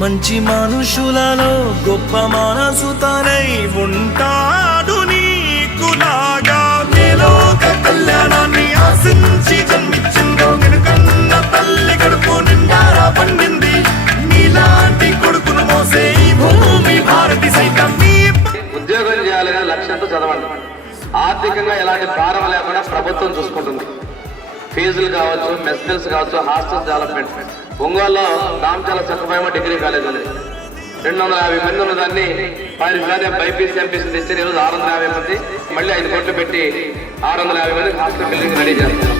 మంచి మనుషులలో గొప్ప మనసుతనై ఉంటాడు నీకులాగా. మేలోక కళ్యాణాన్ని ఆశించి జన్మించిందో వెనుకన్న తల్లి కడుపు నిండారా పండింది. నీలాంటి కొడుకును మోసే ఈ భూమి భారతి సైతం. ఉద్యోగం చేయాలనే లక్ష్యంతో చదవండి. ఆర్థికంగా ఎలాంటి భారం లేకుండా ప్రభుత్వం చూసుకుంటుంది. ఫీజులు కావచ్చు, మెస్ బిల్స్ కావచ్చు, హాస్టల్ డెవలప్మెంట్. ఒంగోలులో రామచల సత్యభామ డిగ్రీ కాలేజ్ ఉంది. 250 మంది ఉన్న దాన్ని 10 సార్లు బైపీసీ ఎంపీసీ తెచ్చి ఈరోజు 650 మంది, మళ్ళీ 5 కోట్లు పెట్టి 650 మందికి హాస్టల్ బిల్డింగ్ రెడీ చేస్తున్నాం.